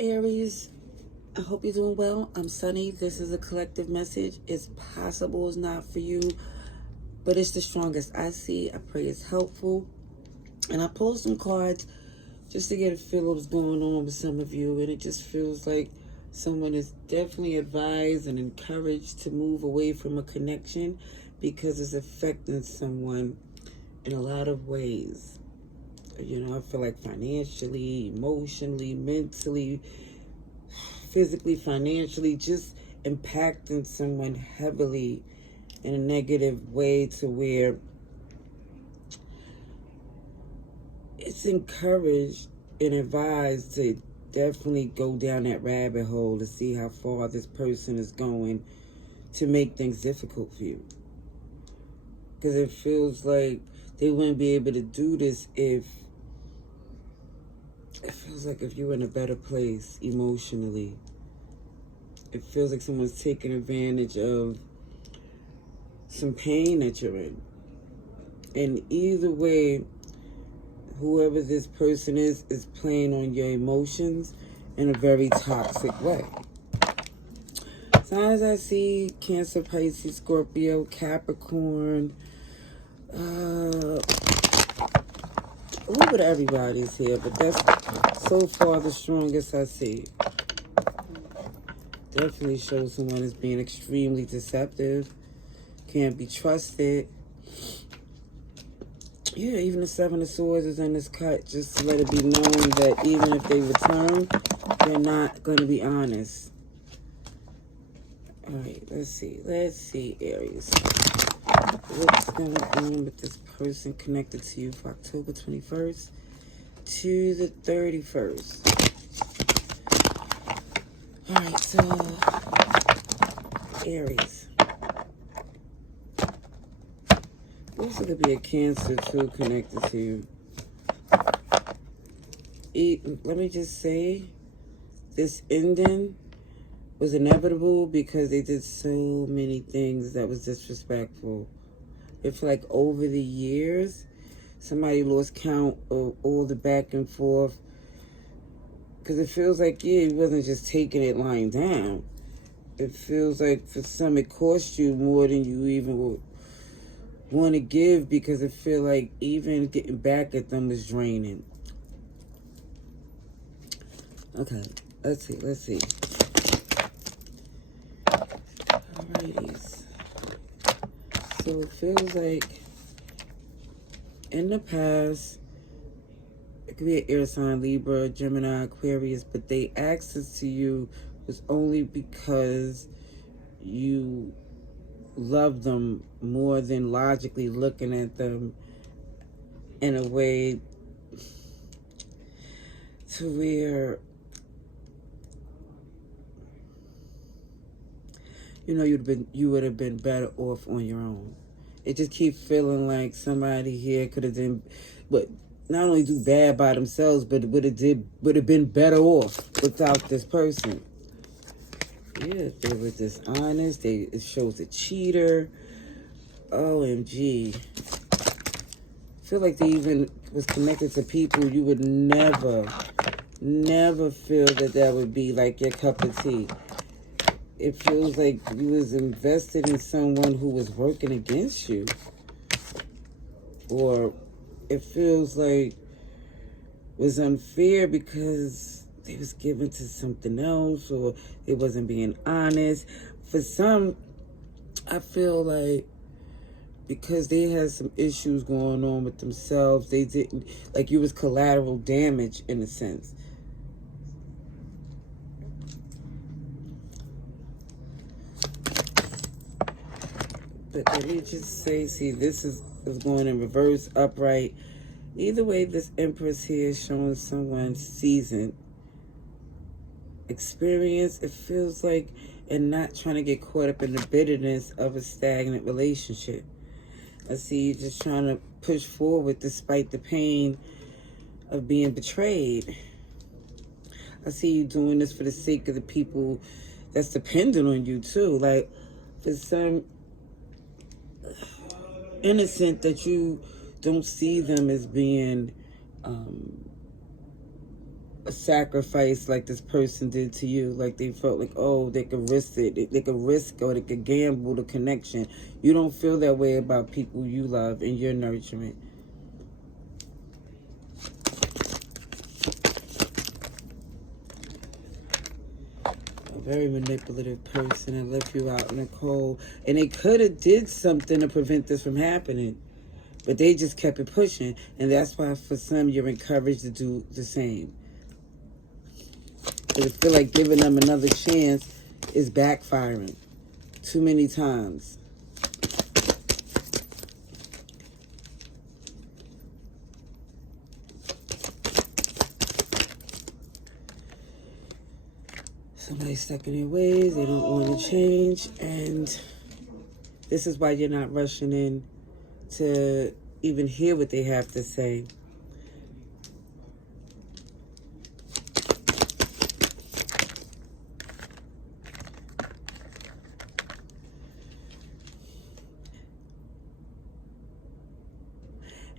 Aries, I hope you're doing well. I'm Sunny. This is a collective message. It's possible it's not for you, but it's the strongest I see. I pray it's helpful. And I pulled some cards just to get a feel of what's going on with some of you. And it just feels like someone is definitely advised and encouraged to move away from a connection because it's affecting someone in a lot of ways. You know, I feel like financially, emotionally, mentally, physically, financially, just impacting someone heavily in a negative way to where it's encouraged and advised to definitely go down that rabbit hole to see how far this person is going to make things difficult for you. Because it feels like they wouldn't be able to do this if you're in a better place emotionally. It feels like someone's taking advantage of some pain that you're in. And either way, whoever this person is playing on your emotions in a very toxic way. Signs I see: Cancer, Pisces, Scorpio, Capricorn. A little bit of everybody's here, but that's so far the strongest I see. Definitely shows someone is being extremely deceptive, can't be trusted. Yeah, even the Seven of Swords is in this cut, just to let it be known that even if they return, they're not going to be honest. All right, let's see, Aries. What's going on with this person connected to you from October 21st to the 31st? All right, so Aries. This could be a Cancer too connected to you. Let me just say, this ending was inevitable because they did so many things that was disrespectful. I feel like over the years, somebody lost count of all the back and forth. Because it feels like, yeah, it wasn't just taking it lying down. It feels like for some it cost you more than you even would want to give, because it feel like even getting back at them is draining. Okay, let's see. Alrighties. So it feels like in the past, it could be an air sign, Libra, Gemini, Aquarius, but they access to you was only because you love them more than logically looking at them in a way to where, you know, you would have been better off on your own. It just keeps feeling like somebody here could have been, but not only do bad by themselves, but would have been better off without this person. Yeah, if they were dishonest, it shows a cheater. OMG. I feel like they even was connected to people you would never feel that would be like your cup of tea. It feels like you was invested in someone who was working against you. Or it feels like it was unfair because they was given to something else, or they wasn't being honest. For some, I feel like because they had some issues going on with themselves, they didn't, like you was collateral damage in a sense. But let me just say, see, this is going in reverse, upright. Either way, this Empress here is showing someone seasoned, experience. It feels like, and not trying to get caught up in the bitterness of a stagnant relationship. I see you just trying to push forward despite the pain of being betrayed. I see you doing this for the sake of the people that's dependent on you too. Like, for some innocent that you don't see them as being a sacrifice like this person did to you. Like they felt like, oh, they could risk it. They could risk or they could gamble the connection. You don't feel that way about people you love and your nurturement. A very manipulative person that left you out in the cold. And they could have did something to prevent this from happening. But they just kept it pushing. And that's why for some you're encouraged to do the same. But I feel like giving them another chance is backfiring too many times. Somebody's stuck in their ways. They don't want to change. And this is why you're not rushing in to even hear what they have to say.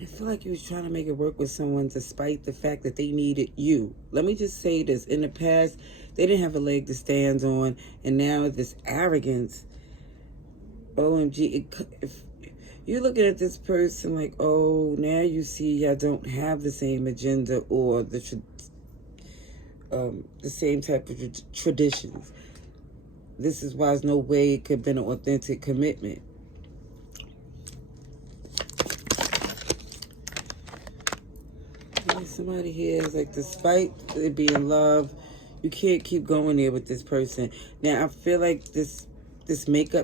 I feel like you was trying to make it work with someone despite the fact that they needed you. Let me just say this. In the past, they didn't have a leg to stand on. And now this arrogance. OMG. If you're looking at this person like, oh, now you see I don't have the same agenda or the same type of traditions. This is why there's no way it could have been an authentic commitment. Somebody here is like, despite it being love, you can't keep going there with this person. Now, I feel like this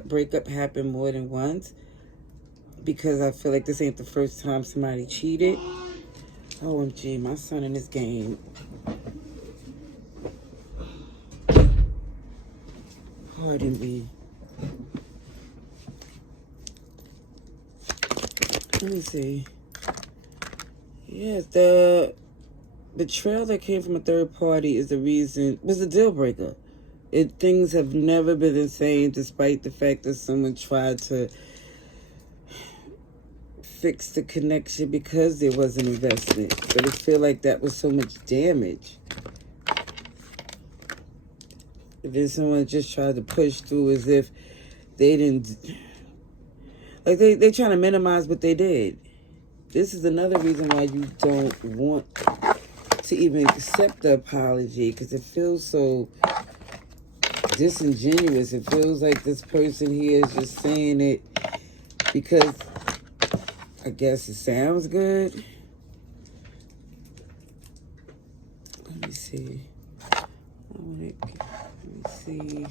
breakup happened more than once, because I feel like this ain't the first time somebody cheated. OMG, my son in this game. Pardon me. Let me see. Yes, the betrayal that came from a third party is the reason, was a deal breaker. Things have never been the same despite the fact that someone tried to fix the connection because there was an investment. But I feel like that was so much damage. Then someone just tried to push through as if they didn't, like they trying to minimize what they did. This is another reason why you don't want to even accept the apology, because it feels so disingenuous. It feels like this person here is just saying it because I guess it sounds good. Let me see. Let me see.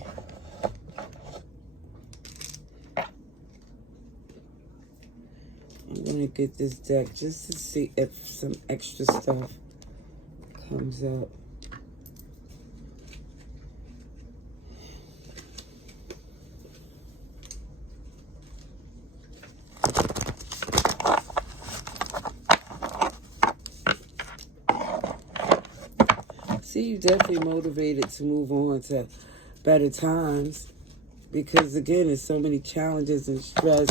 I'm going to get this deck just to see if some extra stuff comes up. See, you're definitely motivated to move on to better times, because again, there's so many challenges and stress.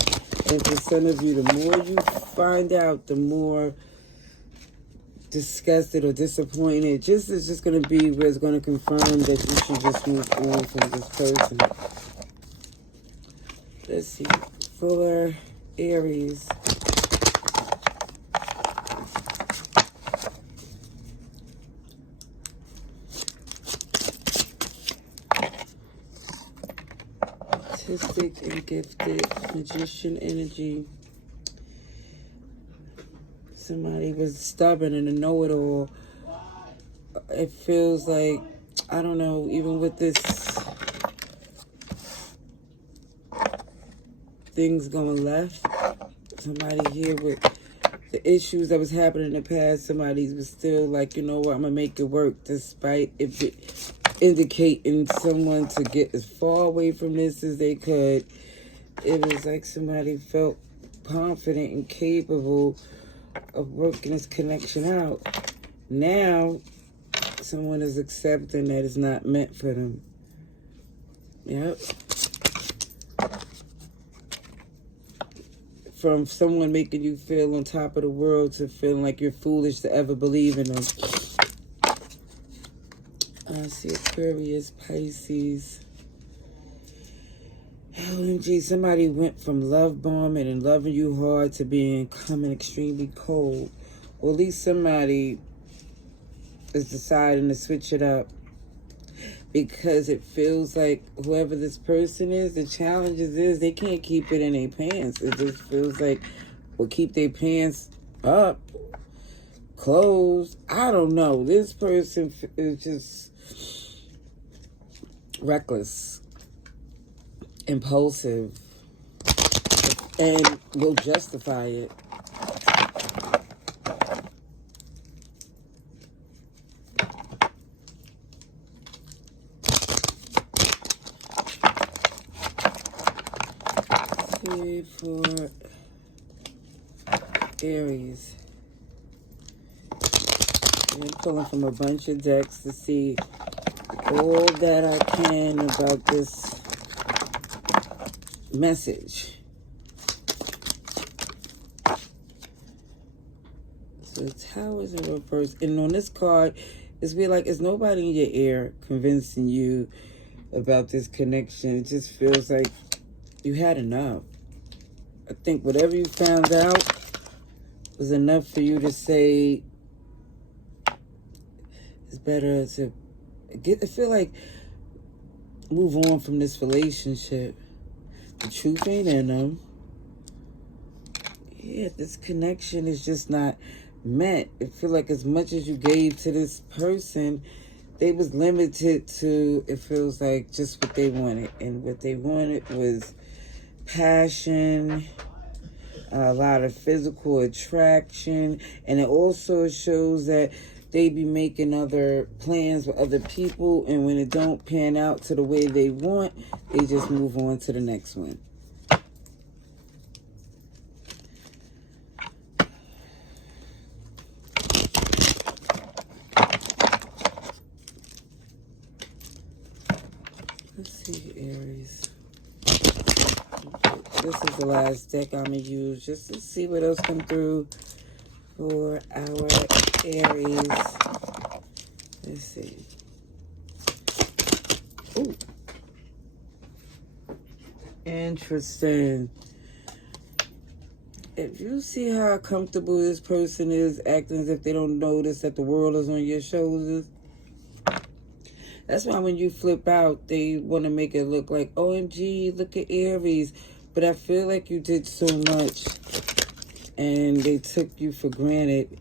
And for some of you, the more you find out, the more disgusted or disappointed. It's just going to be where it's going to confirm that you should just move on from this person. Let's see. For Aries. Artistic and gifted, magician energy. Somebody was stubborn and a know-it-all. It feels like, I don't know, even with this things going left, somebody here with the issues that was happening in the past, somebody was still like, you know what, I'm going to make it work, despite if it indicating someone to get as far away from this as they could. It was like somebody felt confident and capable of working this connection out. Now, someone is accepting that it's not meant for them. Yep. From someone making you feel on top of the world to feeling like you're foolish to ever believe in them. I see Aquarius, Pisces. OMG, somebody went from love bombing and loving you hard to becoming extremely cold. Or at least somebody is deciding to switch it up. Because it feels like whoever this person is, the challenges is they can't keep it in their pants. It just feels like, well, keep their pants up, closed. I don't know. This person is just reckless, impulsive, and will justify it. For Aries. I'm pulling from a bunch of decks to see all that I can about this message. So the Tower's in reverse. And on this card, it's weird, like it's nobody in your ear convincing you about this connection. It just feels like you had enough. I think whatever you found out was enough for you to say it's better to I feel like move on from this relationship. The truth ain't in them. Yeah, this connection is just not met. I feel like as much as you gave to this person, they was limited to, it feels like, just what they wanted. And what they wanted was passion, a lot of physical attraction, and it also shows that they be making other plans with other people, and when it don't pan out to the way they want, they just move on to the next one. Let's see, Aries. This is the last deck I'm going to use just to see what else come through for our Aries. Let's see. Ooh. Interesting. If you see how comfortable this person is acting as if they don't notice that the world is on your shoulders, that's why when you flip out, they want to make it look like, OMG, look at Aries. But I feel like you did so much and they took you for granted.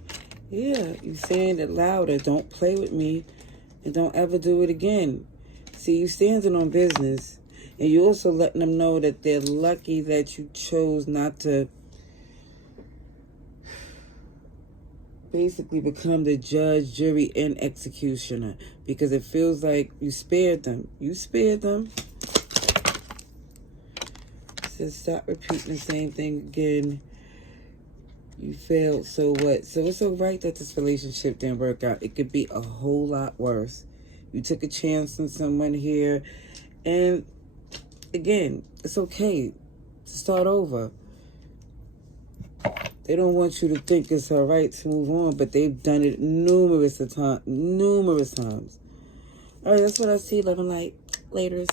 Yeah, you saying it louder. Don't play with me and don't ever do it again. See, you standing on business. And you also letting them know that they're lucky that you chose not to basically become the judge, jury, and executioner. Because it feels like you spared them. You spared them. So stop repeating the same thing again. You failed, so what? So it's all right that this relationship didn't work out. It could be a whole lot worse. You took a chance on someone here. And again, it's okay to start over. They don't want you to think it's all right to move on, but they've done it numerous times. All right, that's what I see. Love and light. Laters.